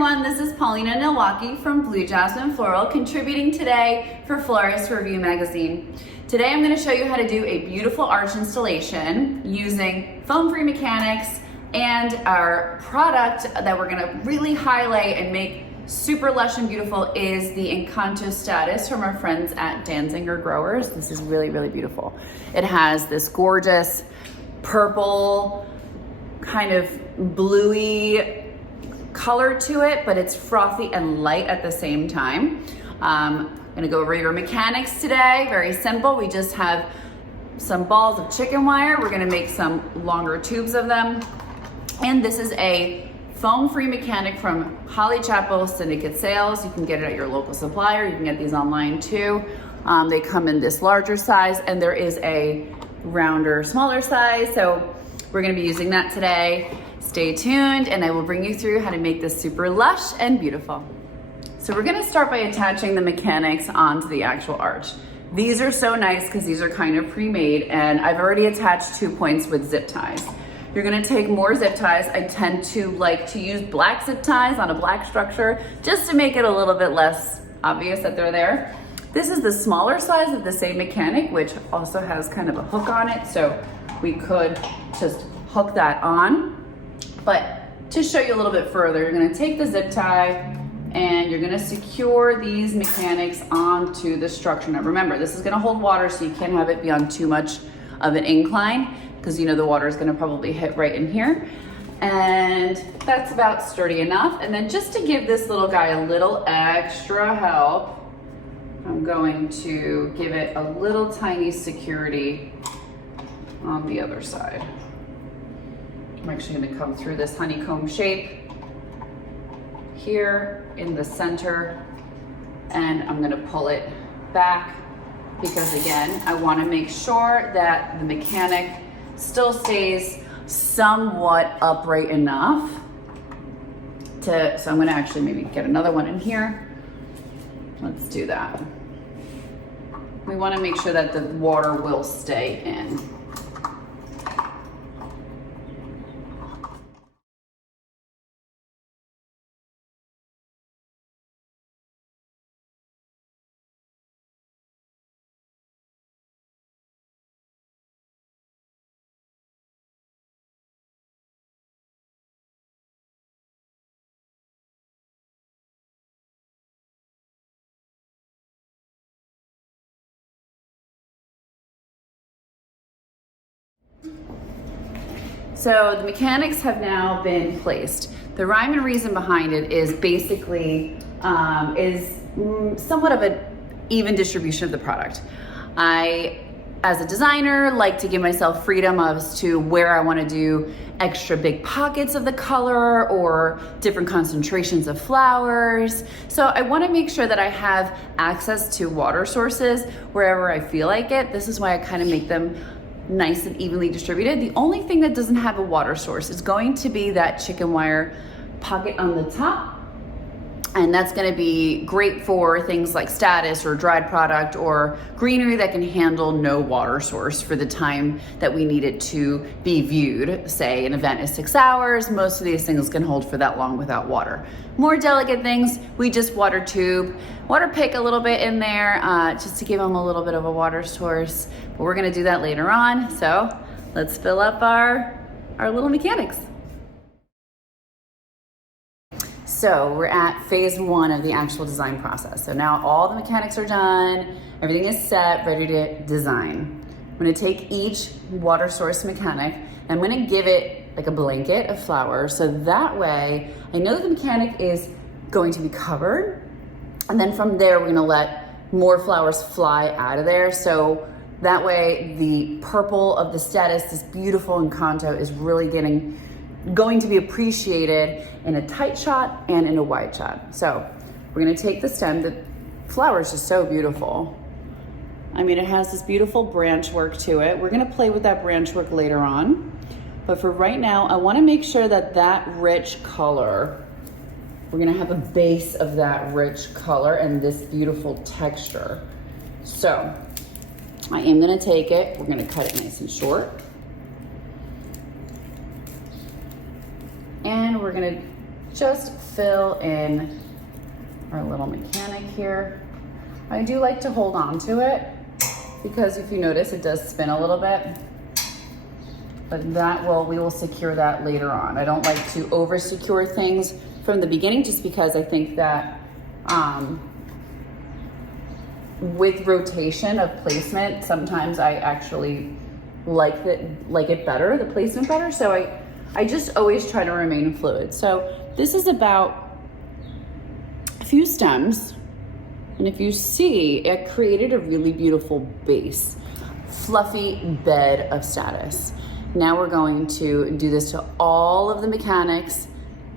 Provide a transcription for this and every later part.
everyone, this is Paulina Nowacki from Blue Jasmine Floral, contributing today for Florists Review magazine. Today I'm going to show you how to do a beautiful arch installation using foam-free mechanics, and our product that we're going to really highlight and make super lush and beautiful is the Enchanté statice from our friends at Danzinger Growers. This is really, really beautiful. It has this gorgeous purple, kind of bluey color to it, but it's frothy and light at the same time. I'm gonna go over your mechanics today. Very simple. We just have some balls of chicken wire. We're gonna make some longer tubes of them. And this is a foam-free mechanic from Holly Chapel Syndicate Sales. You can get it at your local supplier. You can get these online too. They come in this larger size, and there is a rounder, smaller size. So we're gonna be using that today. Stay tuned, and I will bring you through how to make this super lush and beautiful. So we're gonna start by attaching the mechanics onto the actual arch. These are so nice because these are kind of pre-made, and I've already attached 2 points with zip ties. You're gonna take more zip ties. I tend to like to use black zip ties on a black structure just to make it a little bit less obvious that they're there. This is the smaller size of the same mechanic, which also has kind of a hook on it, so we could just hook that on. But to show you a little bit further, you're gonna take the zip tie and you're gonna secure these mechanics onto the structure. Now remember, this is gonna hold water, so you can't have it be on too much of an incline, because you know the water is gonna probably hit right in here. And that's about sturdy enough. And then just to give this little guy a little extra help, I'm going to give it a little tiny security on the other side. I'm actually gonna come through this honeycomb shape here in the center, and I'm gonna pull it back because, again, I wanna make sure that the mechanic still stays somewhat upright enough so I'm gonna actually maybe get another one in here. Let's do that. We wanna make sure that the water will stay in. So the mechanics have now been placed. The rhyme and reason behind it is basically somewhat of an even distribution of the product. I, as a designer, like to give myself freedom as to where I want to do extra big pockets of the color or different concentrations of flowers. So I want to make sure that I have access to water sources wherever I feel like it. This is why I kind of make them nice and evenly distributed. The only thing that doesn't have a water source is going to be that chicken wire pocket on the top. And that's gonna be great for things like statice or dried product or greenery that can handle no water source for the time that we need it to be viewed. Say an event is 6 hours, most of these things can hold for that long without water. More delicate things, we just water pick a little bit in there just to give them a little bit of a water source. But we're gonna do that later on. So let's fill up our little mechanics. So we're at phase 1 of the actual design process. So now all the mechanics are done, everything is set, ready to design. I'm gonna take each water source mechanic, and I'm gonna give it like a blanket of flowers, so that way I know the mechanic is going to be covered, and then from there we're gonna let more flowers fly out of there, so that way the purple of the statice, this beautiful Enchanté, is really going to be appreciated in a tight shot and in a wide shot. So we're gonna take the stem. The flower is just so beautiful. I mean, it has this beautiful branch work to it. We're gonna play with that branch work later on. But for right now, I wanna make sure that that rich color, we're gonna have a base of that rich color and this beautiful texture. So I am gonna take it, we're gonna cut it nice and short. And we're gonna just fill in our little mechanic here. I do like to hold on to it because if you notice, it does spin a little bit, but we will secure that later on. I don't like to over secure things from the beginning just because I think that with rotation of placement, sometimes I actually like it better, the placement better. So I just always try to remain fluid. So this is about a few stems. And if you see, it created a really beautiful base, fluffy bed of statice. Now we're going to do this to all of the mechanics,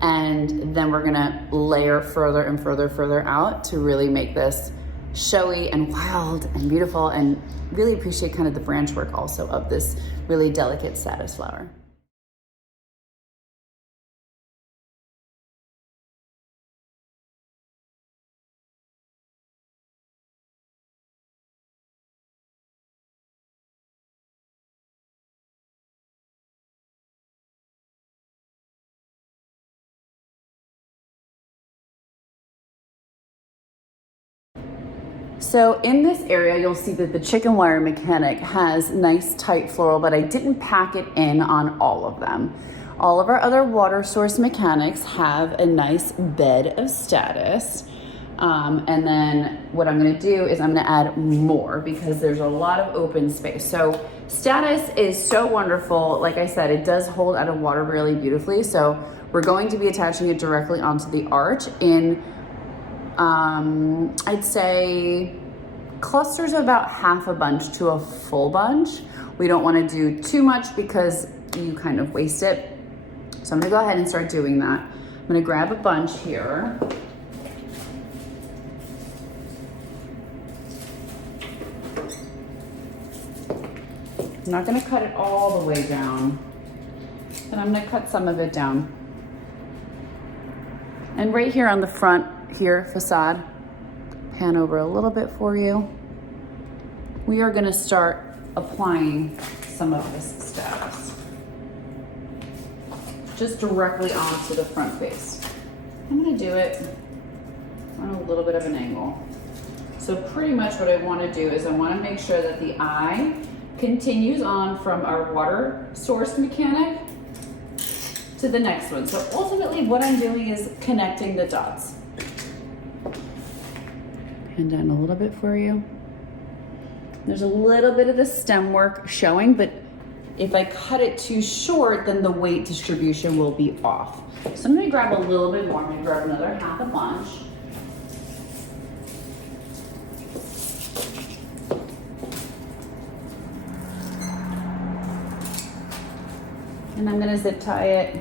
and then we're gonna layer further and further out to really make this showy and wild and beautiful, and really appreciate kind of the branch work also of this really delicate statice flower. So in this area, you'll see that the chicken wire mechanic has nice tight floral, but I didn't pack it in on all of them. All of our other water source mechanics have a nice bed of statice. And then what I'm gonna do is I'm gonna add more because there's a lot of open space. So statice is so wonderful. Like I said, it does hold out of water really beautifully. So we're going to be attaching it directly onto the arch in I'd say clusters of about half a bunch to a full bunch. We don't want to do too much because you kind of waste it. So I'm gonna go ahead and start doing that. I'm gonna grab a bunch here. I'm not gonna cut it all the way down, but I'm gonna cut some of it down. And right here on the front here facade, pan over a little bit for you. We are gonna start applying some of this statice just directly onto the front face. I'm gonna do it on a little bit of an angle. So pretty much what I wanna do is I wanna make sure that the eye continues on from our water source mechanic to the next one. So ultimately what I'm doing is connecting the dots. Pan down a little bit for you. There's a little bit of the stem work showing, but if I cut it too short, then the weight distribution will be off. So I'm gonna grab a little bit more. I'm gonna grab another half a bunch. And I'm gonna zip tie it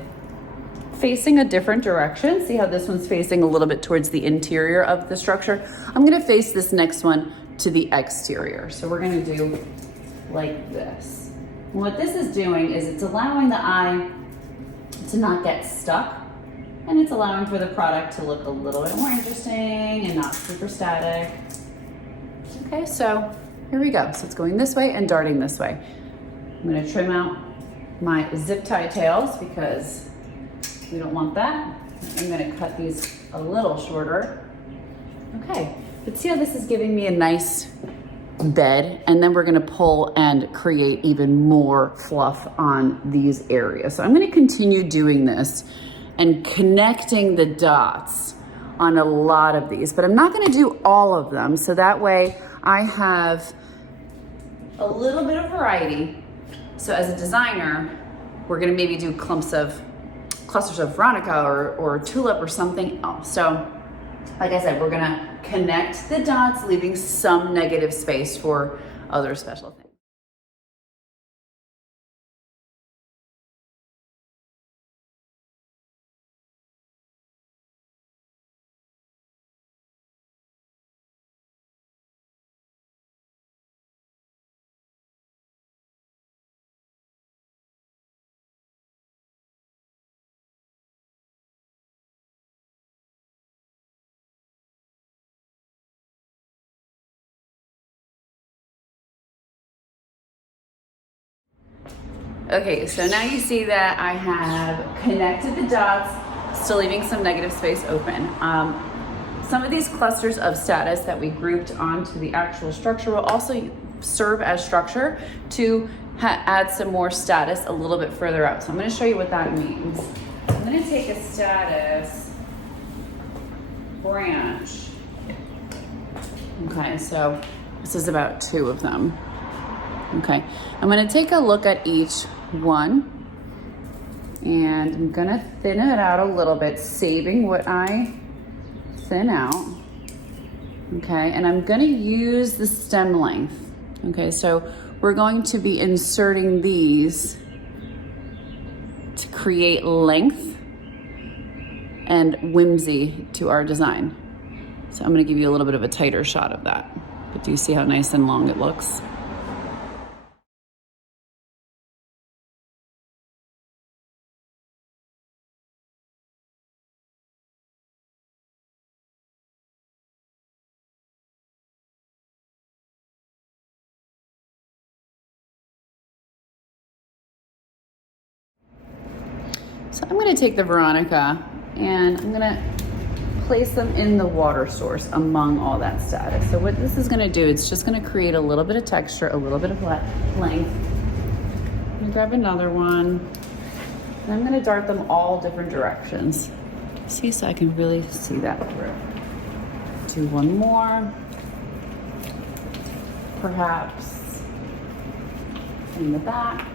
facing a different direction. See how this one's facing a little bit towards the interior of the structure? I'm gonna face this next one to the exterior. So we're gonna do like this. And what this is doing is it's allowing the eye to not get stuck, and it's allowing for the product to look a little bit more interesting and not super static. Okay, so here we go. So it's going this way and darting this way. I'm gonna trim out my zip tie tails because we don't want that. I'm gonna cut these a little shorter. Okay, but see how this is giving me a nice bed, and then we're gonna pull and create even more fluff on these areas. So I'm gonna continue doing this and connecting the dots on a lot of these, but I'm not gonna do all of them, so that way I have a little bit of variety. So as a designer, we're gonna maybe do clusters of Veronica or tulip or something else. So like I said, we're gonna connect the dots, leaving some negative space for other special things. Okay, so now you see that I have connected the dots still leaving some negative space open. Some of these clusters of status that we grouped onto the actual structure will also serve as structure to add some more status a little bit further out. So I'm going to show you what that means. I'm going to take a status branch. Okay, so this is about 2 of them. Okay, I'm going to take a look at each one, and I'm going to thin it out a little bit, saving what I thin out. Okay, and I'm going to use the stem length. Okay, so we're going to be inserting these to create length and whimsy to our design. So I'm going to give you a little bit of a tighter shot of that. But do you see how nice and long it looks? So I'm going to take the Veronica and I'm going to place them in the water source among all that status. So what this is going to do, it's just going to create a little bit of texture, a little bit of length. I'm going to grab another one, and I'm going to dart them all different directions. See, so I can really see that through. Do one more, perhaps in the back,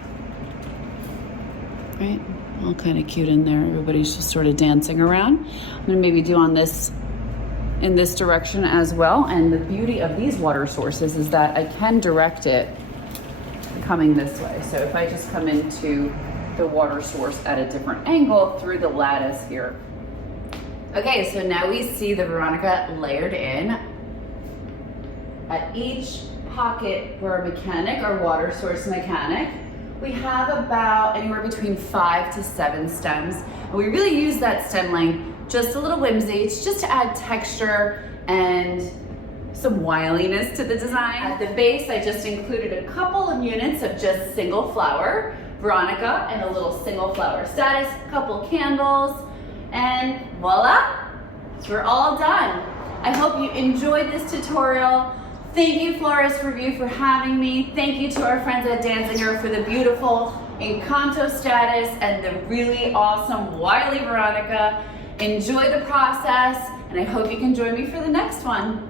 right? All kind of cute in there. Everybody's just sort of dancing around. I'm gonna maybe do on this, in this direction as well. And the beauty of these water sources is that I can direct it coming this way. So if I just come into the water source at a different angle through the lattice here. Okay, so now we see the Veronica layered in. At each pocket for a mechanic or water source mechanic, we have about anywhere between 5 to 7 stems. And we really use that stem length, just a little whimsy. It's just to add texture and some wiliness to the design. At the base, I just included a couple of units of just single flower, Veronica, and a little single flower status, a couple candles, and voila, we're all done. I hope you enjoyed this tutorial. Thank you, Florist Review, for having me. Thank you to our friends at Danzinger for the beautiful Encanto status and the really awesome wily Veronica. Enjoy the process, and I hope you can join me for the next one.